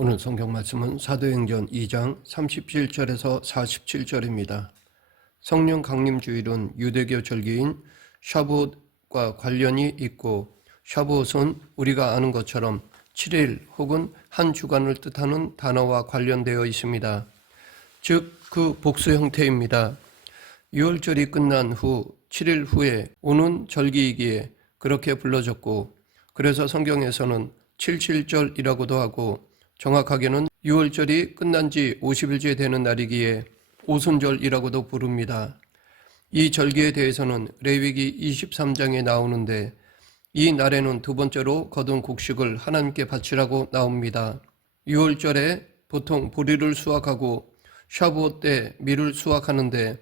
오늘 성경 말씀은 사도행전 2장 37절에서 47절입니다. 성령 강림 주일은 유대교 절기인 샤부옷과 관련이 있고, 샤부옷은 우리가 아는 것처럼 7일 혹은 한 주간을 뜻하는 단어와 관련되어 있습니다. 즉 그 복수 형태입니다. 유월절이 끝난 후 7일 후에 오는 절기이기에 그렇게 불러졌고, 그래서 성경에서는 77절이라고도 하고, 정확하게는 유월절이 끝난 지 50일째 되는 날이기에 오순절이라고도 부릅니다. 이 절기에 대해서는 레위기 23장에 나오는데, 이 날에는 두 번째로 거둔 곡식을 하나님께 바치라고 나옵니다. 유월절에 보통 보리를 수확하고 샤부옷 때 밀을 수확하는데,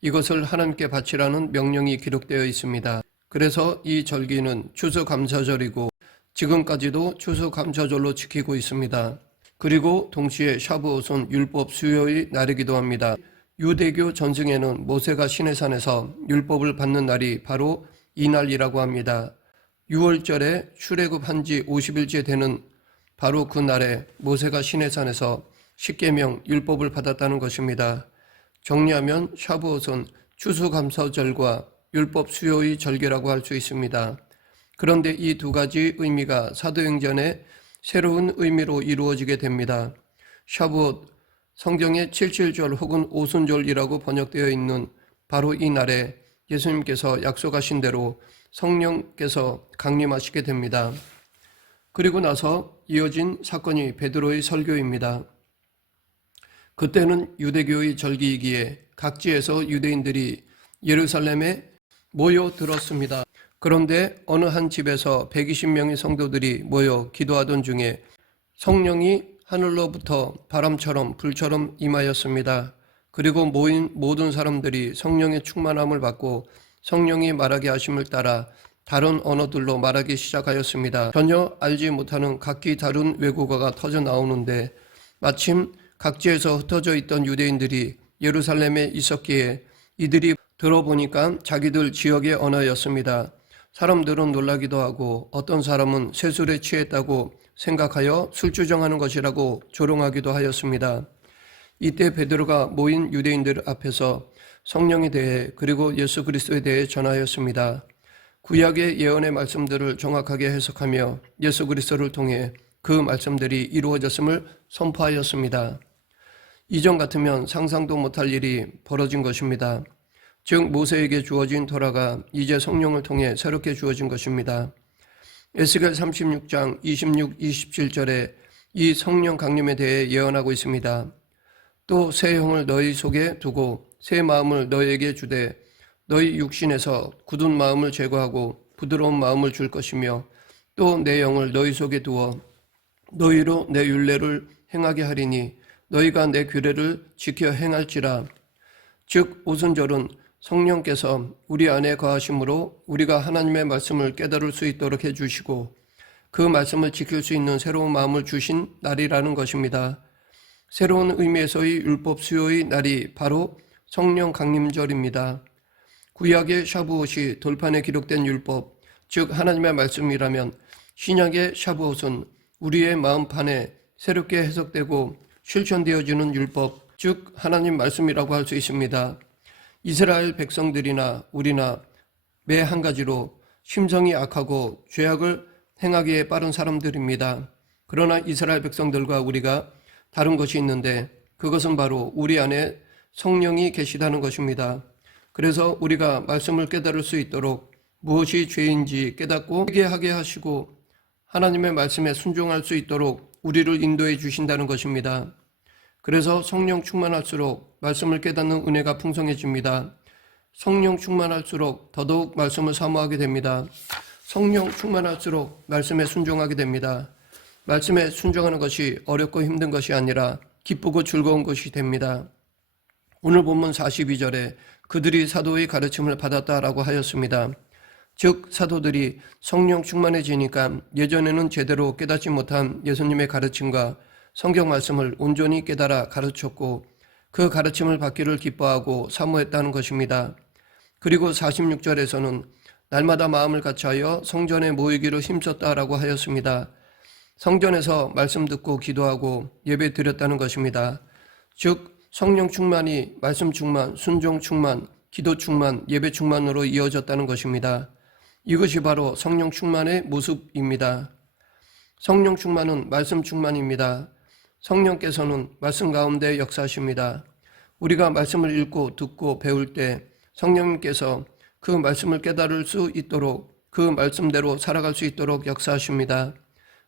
이것을 하나님께 바치라는 명령이 기록되어 있습니다. 그래서 이 절기는 추수감사절이고 지금까지도 추수감사절로 지키고 있습니다. 그리고 동시에 샤부옷은 율법 수요의 날이기도 합니다. 유대교 전승에는 모세가 시내산에서 율법을 받는 날이 바로 이 날이라고 합니다. 6월절에 출애굽한 지 50일째 되는 바로 그 날에 모세가 시내산에서 십계명 율법을 받았다는 것입니다. 정리하면 샤부옷은 추수감사절과 율법 수요의 절기라고 할 수 있습니다. 그런데 이 두 가지 의미가 사도행전에 새로운 의미로 이루어지게 됩니다. 샤부옷, 성경에 77절 혹은 오순절이라고 번역되어 있는 바로 이 날에 예수님께서 약속하신 대로 성령께서 강림하시게 됩니다. 그리고 나서 이어진 사건이 베드로의 설교입니다. 그때는 유대교의 절기이기에 각지에서 유대인들이 예루살렘에 모여들었습니다. 그런데 어느 한 집에서 120명의 성도들이 모여 기도하던 중에 성령이 하늘로부터 바람처럼 불처럼 임하였습니다. 그리고 모인 모든 사람들이 성령의 충만함을 받고 성령이 말하게 하심을 따라 다른 언어들로 말하기 시작하였습니다. 전혀 알지 못하는 각기 다른 외국어가 터져 나오는데, 마침 각지에서 흩어져 있던 유대인들이 예루살렘에 있었기에 이들이 들어보니까 자기들 지역의 언어였습니다. 사람들은 놀라기도 하고 어떤 사람은 세술에 취했다고 생각하여 술주정하는 것이라고 조롱하기도 하였습니다. 이때 베드로가 모인 유대인들 앞에서 성령에 대해 그리고 예수 그리스도에 대해 전하였습니다. 구약의 예언의 말씀들을 정확하게 해석하며 예수 그리스도를 통해 그 말씀들이 이루어졌음을 선포하였습니다. 이전 같으면 상상도 못할 일이 벌어진 것입니다. 즉 모세에게 주어진 토라가 이제 성령을 통해 새롭게 주어진 것입니다. 에스겔 36장 26, 27절에 이 성령 강림에 대해 예언하고 있습니다. 또 새 영을 너희 속에 두고 새 마음을 너희에게 주되 너희 육신에서 굳은 마음을 제거하고 부드러운 마음을 줄 것이며, 또 내 영을 너희 속에 두어 너희로 내 율례를 행하게 하리니 너희가 내 규례를 지켜 행할지라. 즉 오순절은 성령께서 우리 안에 거하심으로 우리가 하나님의 말씀을 깨달을 수 있도록 해주시고 그 말씀을 지킬 수 있는 새로운 마음을 주신 날이라는 것입니다. 새로운 의미에서의 율법 수요의 날이 바로 성령 강림절입니다. 구약의 샤부옷이 돌판에 기록된 율법, 즉 하나님의 말씀이라면 신약의 샤부옷은 우리의 마음판에 새롭게 해석되고 실천되어지는 율법, 즉 하나님 말씀이라고 할 수 있습니다. 이스라엘 백성들이나 우리나 매 한 가지로 심성이 악하고 죄악을 행하기에 빠른 사람들입니다. 그러나 이스라엘 백성들과 우리가 다른 것이 있는데, 그것은 바로 우리 안에 성령이 계시다는 것입니다. 그래서 우리가 말씀을 깨달을 수 있도록 무엇이 죄인지 깨닫고 회개하게 하시고 하나님의 말씀에 순종할 수 있도록 우리를 인도해 주신다는 것입니다. 그래서 성령 충만할수록 말씀을 깨닫는 은혜가 풍성해집니다. 성령 충만할수록 더더욱 말씀을 사모하게 됩니다. 성령 충만할수록 말씀에 순종하게 됩니다. 말씀에 순종하는 것이 어렵고 힘든 것이 아니라 기쁘고 즐거운 것이 됩니다. 오늘 본문 42절에 그들이 사도의 가르침을 받았다라고 하였습니다. 즉 사도들이 성령 충만해지니까 예전에는 제대로 깨닫지 못한 예수님의 가르침과 성경 말씀을 온전히 깨달아 가르쳤고 그 가르침을 받기를 기뻐하고 사모했다는 것입니다. 그리고 46절에서는 날마다 마음을 같이하여 성전에 모이기를 힘썼다라고 하였습니다. 성전에서 말씀 듣고 기도하고 예배 드렸다는 것입니다. 즉 성령 충만이 말씀 충만, 순종 충만, 기도 충만, 예배 충만으로 이어졌다는 것입니다. 이것이 바로 성령 충만의 모습입니다. 성령 충만은 말씀 충만입니다. 성령께서는 말씀 가운데 역사하십니다. 우리가 말씀을 읽고 듣고 배울 때 성령님께서 그 말씀을 깨달을 수 있도록 그 말씀대로 살아갈 수 있도록 역사하십니다.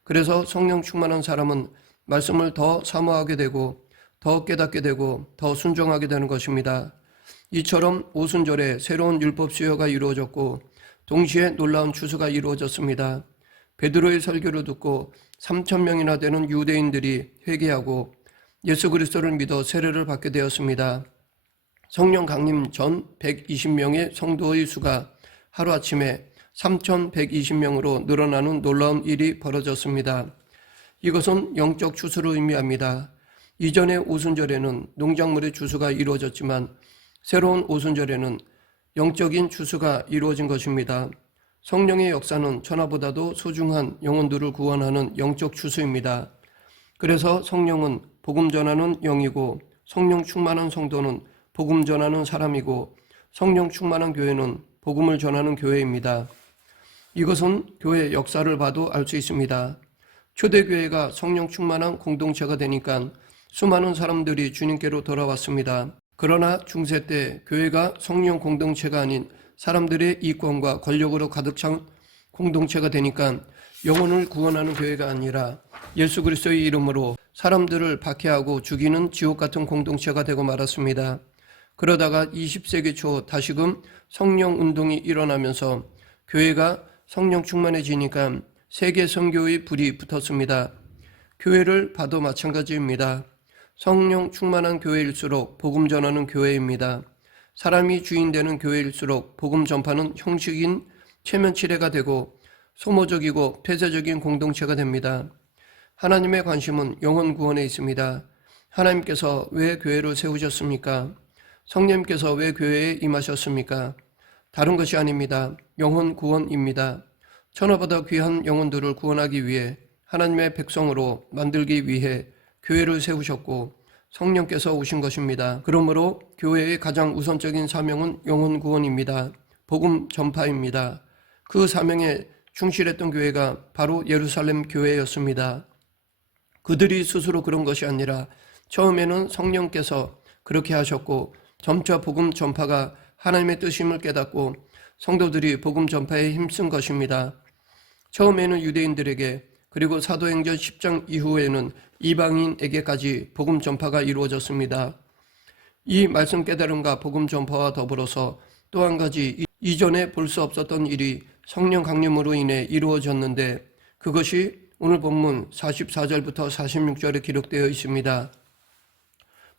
그래서 성령 충만한 사람은 말씀을 더 사모하게 되고 더 깨닫게 되고 더 순종하게 되는 것입니다. 이처럼 오순절에 새로운 율법 수여가 이루어졌고 동시에 놀라운 추수가 이루어졌습니다. 베드로의 설교를 듣고 3,000명이나 되는 유대인들이 회개하고 예수 그리스도를 믿어 세례를 받게 되었습니다. 성령 강림 전 120명의 성도의 수가 하루아침에 3,120명으로 늘어나는 놀라운 일이 벌어졌습니다. 이것은 영적 추수를 의미합니다. 이전의 오순절에는 농작물의 추수가 이루어졌지만 새로운 오순절에는 영적인 추수가 이루어진 것입니다. 성령의 역사는 천하보다도 소중한 영혼들을 구원하는 영적 추수입니다. 그래서 성령은 복음 전하는 영이고 성령 충만한 성도는 복음 전하는 사람이고 성령 충만한 교회는 복음을 전하는 교회입니다. 이것은 교회 역사를 봐도 알 수 있습니다. 초대교회가 성령 충만한 공동체가 되니까 수많은 사람들이 주님께로 돌아왔습니다. 그러나 중세 때 교회가 성령 공동체가 아닌 사람들의 이권과 권력으로 가득 찬 공동체가 되니까 영혼을 구원하는 교회가 아니라 예수 그리스도의 이름으로 사람들을 박해하고 죽이는 지옥 같은 공동체가 되고 말았습니다. 그러다가 20세기 초 다시금 성령 운동이 일어나면서 교회가 성령 충만해지니까 세계 선교의 불이 붙었습니다. 교회를 봐도 마찬가지입니다. 성령 충만한 교회일수록 복음 전하는 교회입니다. 사람이 주인 되는 교회일수록 복음 전파는 형식인 체면치레가 되고 소모적이고 폐쇄적인 공동체가 됩니다. 하나님의 관심은 영혼 구원에 있습니다. 하나님께서 왜 교회를 세우셨습니까? 성령님께서 왜 교회에 임하셨습니까? 다른 것이 아닙니다. 영혼 구원입니다. 천하보다 귀한 영혼들을 구원하기 위해 하나님의 백성으로 만들기 위해 교회를 세우셨고 성령께서 오신 것입니다. 그러므로 교회의 가장 우선적인 사명은 영혼 구원입니다. 복음 전파입니다. 그 사명에 충실했던 교회가 바로 예루살렘 교회였습니다. 그들이 스스로 그런 것이 아니라 처음에는 성령께서 그렇게 하셨고 점차 복음 전파가 하나님의 뜻임을 깨닫고 성도들이 복음 전파에 힘쓴 것입니다. 처음에는 유대인들에게 그리고 사도행전 10장 이후에는 이방인에게까지 복음 전파가 이루어졌습니다. 이 말씀 깨달음과 복음 전파와 더불어서 또 한 가지 이전에 볼 수 없었던 일이 성령 강림으로 인해 이루어졌는데 그것이 오늘 본문 44절부터 46절에 기록되어 있습니다.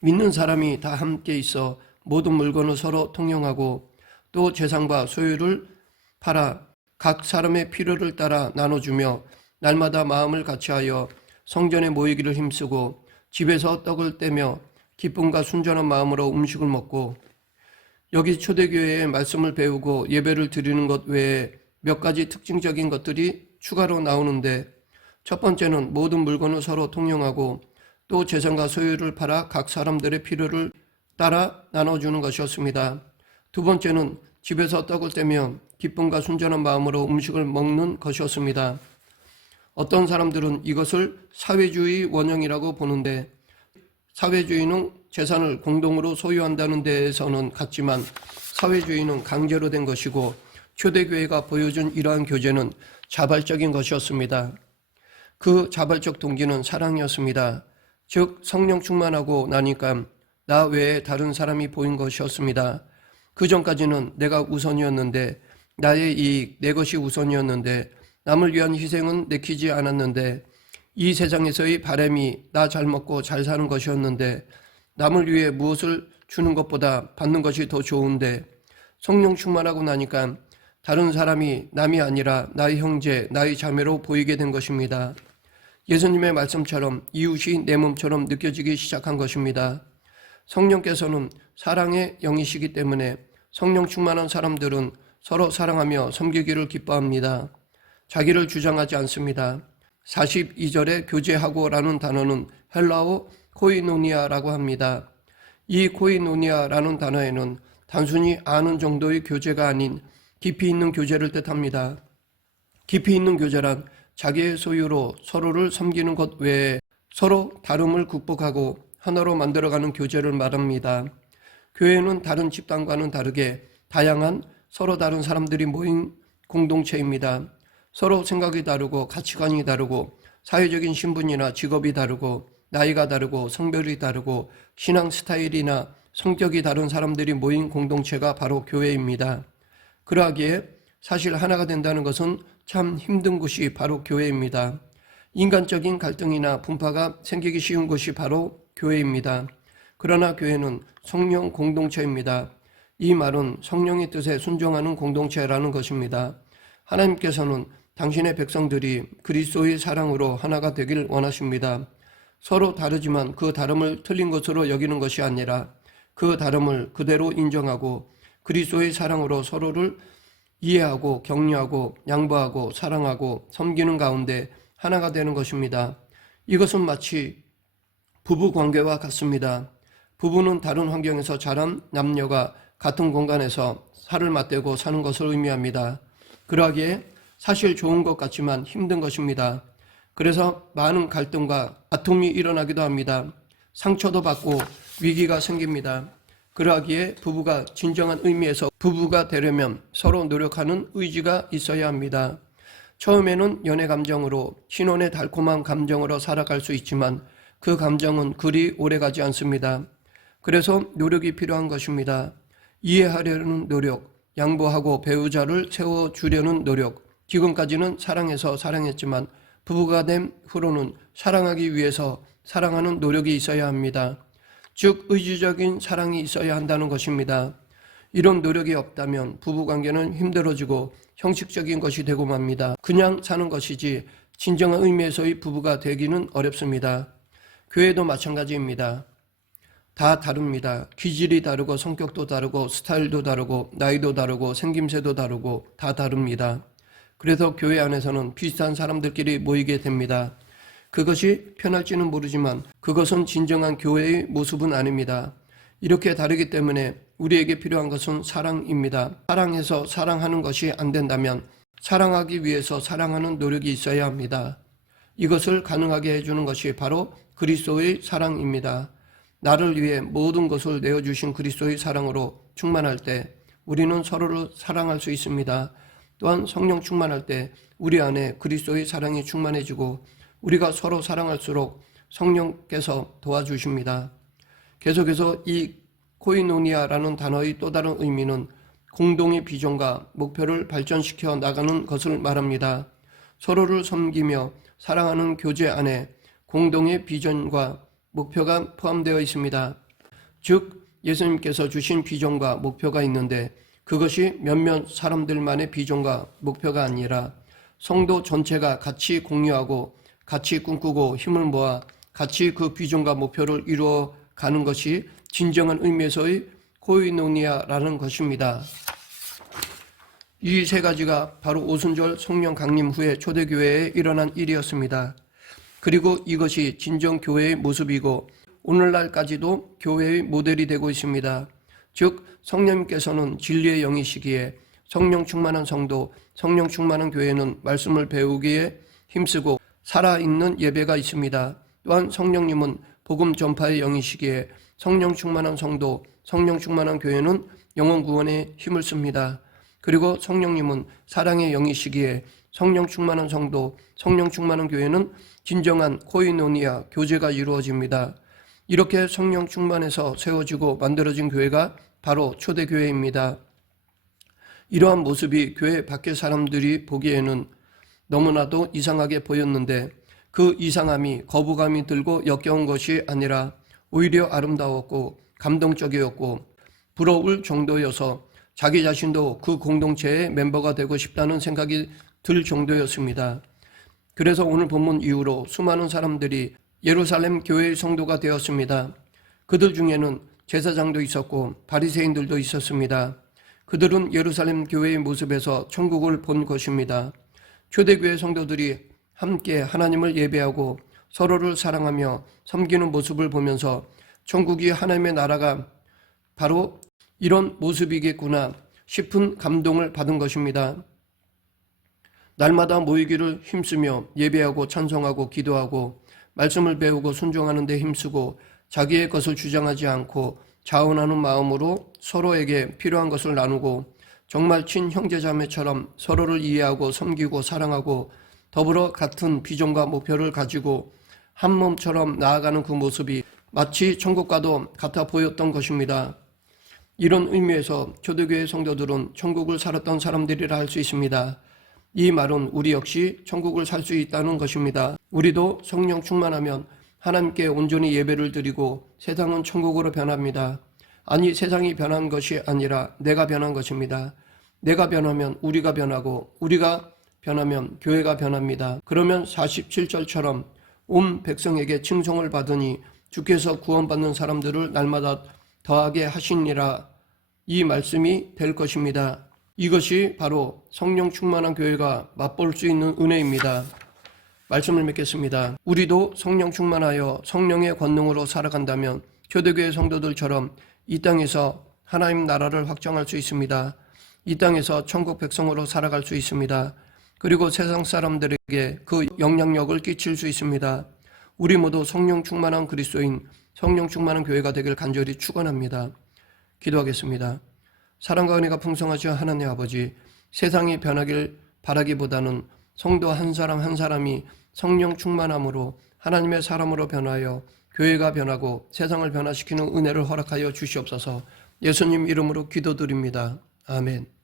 믿는 사람이 다 함께 있어 모든 물건을 서로 통용하고 또 재산과 소유를 팔아 각 사람의 필요를 따라 나눠주며 날마다 마음을 같이하여 성전에 모이기를 힘쓰고 집에서 떡을 떼며 기쁨과 순전한 마음으로 음식을 먹고 여기 초대교회의 말씀을 배우고 예배를 드리는 것 외에 몇 가지 특징적인 것들이 추가로 나오는데 첫 번째는 모든 물건을 서로 통용하고 또 재산과 소유를 팔아 각 사람들의 필요를 따라 나눠주는 것이었습니다. 두 번째는 집에서 떡을 떼며 기쁨과 순전한 마음으로 음식을 먹는 것이었습니다. 어떤 사람들은 이것을 사회주의 원형이라고 보는데 사회주의는 재산을 공동으로 소유한다는 데에서는 같지만 사회주의는 강제로 된 것이고 초대교회가 보여준 이러한 교제는 자발적인 것이었습니다. 그 자발적 동기는 사랑이었습니다. 즉 성령 충만하고 나니까 나 외에 다른 사람이 보인 것이었습니다. 그 전까지는 내가 우선이었는데 나의 이익, 내 것이 우선이었는데 남을 위한 희생은 내키지 않았는데 이 세상에서의 바람이 나 잘 먹고 잘 사는 것이었는데 남을 위해 무엇을 주는 것보다 받는 것이 더 좋은데 성령 충만하고 나니까 다른 사람이 남이 아니라 나의 형제, 나의 자매로 보이게 된 것입니다. 예수님의 말씀처럼 이웃이 내 몸처럼 느껴지기 시작한 것입니다. 성령께서는 사랑의 영이시기 때문에 성령 충만한 사람들은 서로 사랑하며 섬기기를 기뻐합니다. 자기를 주장하지 않습니다. 42절에 교제하고라는 단어는 헬라어 코이노니아라고 합니다. 이 코이노니아라는 단어에는 단순히 아는 정도의 교제가 아닌 깊이 있는 교제를 뜻합니다. 깊이 있는 교제란 자기의 소유로 서로를 섬기는 것 외에 서로 다름을 극복하고 하나로 만들어가는 교제를 말합니다. 교회는 다른 집단과는 다르게 다양한 서로 다른 사람들이 모인 공동체입니다. 서로 생각이 다르고 가치관이 다르고 사회적인 신분이나 직업이 다르고 나이가 다르고 성별이 다르고 신앙 스타일이나 성격이 다른 사람들이 모인 공동체가 바로 교회입니다. 그러하기에 사실 하나가 된다는 것은 참 힘든 곳이 바로 교회입니다. 인간적인 갈등이나 분파가 생기기 쉬운 곳이 바로 교회입니다. 그러나 교회는 성령 공동체입니다. 이 말은 성령의 뜻에 순종하는 공동체라는 것입니다. 하나님께서는 당신의 백성들이 그리스도의 사랑으로 하나가 되길 원하십니다. 서로 다르지만 그 다름을 틀린 것으로 여기는 것이 아니라 그 다름을 그대로 인정하고 그리스도의 사랑으로 서로를 이해하고 격려하고 양보하고 사랑하고 섬기는 가운데 하나가 되는 것입니다. 이것은 마치 부부 관계와 같습니다. 부부는 다른 환경에서 자란 남녀가 같은 공간에서 살을 맞대고 사는 것을 의미합니다. 그러하기에 사실 좋은 것 같지만 힘든 것입니다. 그래서 많은 갈등과 다툼이 일어나기도 합니다. 상처도 받고 위기가 생깁니다. 그러하기에 부부가 진정한 의미에서 부부가 되려면 서로 노력하는 의지가 있어야 합니다. 처음에는 연애 감정으로 신혼의 달콤한 감정으로 살아갈 수 있지만 그 감정은 그리 오래가지 않습니다. 그래서 노력이 필요한 것입니다. 이해하려는 노력, 양보하고 배우자를 세워주려는 노력, 지금까지는 사랑해서 사랑했지만 부부가 된 후로는 사랑하기 위해서 사랑하는 노력이 있어야 합니다. 즉 의지적인 사랑이 있어야 한다는 것입니다. 이런 노력이 없다면 부부관계는 힘들어지고 형식적인 것이 되고 맙니다. 그냥 사는 것이지 진정한 의미에서의 부부가 되기는 어렵습니다. 교회도 마찬가지입니다. 다 다릅니다. 기질이 다르고 성격도 다르고 스타일도 다르고 나이도 다르고 생김새도 다르고 다 다릅니다. 그래서 교회 안에서는 비슷한 사람들끼리 모이게 됩니다. 그것이 편할지는 모르지만 그것은 진정한 교회의 모습은 아닙니다. 이렇게 다르기 때문에 우리에게 필요한 것은 사랑입니다. 사랑해서 사랑하는 것이 안 된다면 사랑하기 위해서 사랑하는 노력이 있어야 합니다. 이것을 가능하게 해주는 것이 바로 그리스도의 사랑입니다. 나를 위해 모든 것을 내어주신 그리스도의 사랑으로 충만할 때 우리는 서로를 사랑할 수 있습니다. 또한 성령 충만할 때 우리 안에 그리스도의 사랑이 충만해지고 우리가 서로 사랑할수록 성령께서 도와주십니다. 계속해서 이 코이노니아라는 단어의 또 다른 의미는 공동의 비전과 목표를 발전시켜 나가는 것을 말합니다. 서로를 섬기며 사랑하는 교제 안에 공동의 비전과 목표가 포함되어 있습니다. 즉 예수님께서 주신 비전과 목표가 있는데 그것이 몇몇 사람들만의 비전과 목표가 아니라 성도 전체가 같이 공유하고 같이 꿈꾸고 힘을 모아 같이 그 비전과 목표를 이루어 가는 것이 진정한 의미에서의 코이노니아라는 것입니다. 이 세 가지가 바로 오순절 성령 강림 후에 초대교회에 일어난 일이었습니다. 그리고 이것이 진정 교회의 모습이고 오늘날까지도 교회의 모델이 되고 있습니다. 즉 성령님께서는 진리의 영이시기에 성령 충만한 성도, 성령 충만한 교회는 말씀을 배우기에 힘쓰고 살아있는 예배가 있습니다. 또한 성령님은 복음 전파의 영이시기에 성령 충만한 성도, 성령 충만한 교회는 영혼 구원에 힘을 씁니다. 그리고 성령님은 사랑의 영이시기에 성령 충만한 성도, 성령 충만한 교회는 진정한 코이노니아, 교제가 이루어집니다. 이렇게 성령 충만해서 세워지고 만들어진 교회가 바로 초대교회입니다. 이러한 모습이 교회 밖의 사람들이 보기에는 너무나도 이상하게 보였는데 그 이상함이 거부감이 들고 역겨운 것이 아니라 오히려 아름다웠고 감동적이었고 부러울 정도여서 자기 자신도 그 공동체의 멤버가 되고 싶다는 생각이 들 정도였습니다. 그래서 오늘 본문 이후로 수많은 사람들이 예루살렘 교회의 성도가 되었습니다. 그들 중에는 제사장도 있었고 바리새인들도 있었습니다. 그들은 예루살렘 교회의 모습에서 천국을 본 것입니다. 초대교회 성도들이 함께 하나님을 예배하고 서로를 사랑하며 섬기는 모습을 보면서 천국이 하나님의 나라가 바로 이런 모습이겠구나 싶은 감동을 받은 것입니다. 날마다 모이기를 힘쓰며 예배하고 찬송하고 기도하고 말씀을 배우고 순종하는 데 힘쓰고 자기의 것을 주장하지 않고 자원하는 마음으로 서로에게 필요한 것을 나누고 정말 친형제자매처럼 서로를 이해하고 섬기고 사랑하고 더불어 같은 비전과 목표를 가지고 한 몸처럼 나아가는 그 모습이 마치 천국과도 같아 보였던 것입니다. 이런 의미에서 초대교회 성도들은 천국을 살았던 사람들이라 할 수 있습니다. 이 말은 우리 역시 천국을 살 수 있다는 것입니다. 우리도 성령 충만하면 하나님께 온전히 예배를 드리고 세상은 천국으로 변합니다. 아니, 세상이 변한 것이 아니라 내가 변한 것입니다. 내가 변하면 우리가 변하고 우리가 변하면 교회가 변합니다. 그러면 47절처럼 온 백성에게 칭송을 받으니 주께서 구원받는 사람들을 날마다 더하게 하시니라, 이 말씀이 될 것입니다. 이것이 바로 성령 충만한 교회가 맛볼 수 있는 은혜입니다. 말씀을 맺겠습니다. 우리도 성령 충만하여 성령의 권능으로 살아간다면 초대교회 성도들처럼 이 땅에서 하나님 나라를 확장할 수 있습니다. 이 땅에서 천국 백성으로 살아갈 수 있습니다. 그리고 세상 사람들에게 그 영향력을 끼칠 수 있습니다. 우리 모두 성령 충만한 그리스도인, 성령 충만한 교회가 되길 간절히 축원합니다. 기도하겠습니다. 사랑과 은혜가 풍성하신 하나님 아버지, 세상이 변하길 바라기보다는 성도 한 사람 한 사람이 성령 충만함으로 하나님의 사람으로 변하여 교회가 변하고 세상을 변화시키는 은혜를 허락하여 주시옵소서. 예수님 이름으로 기도드립니다. 아멘.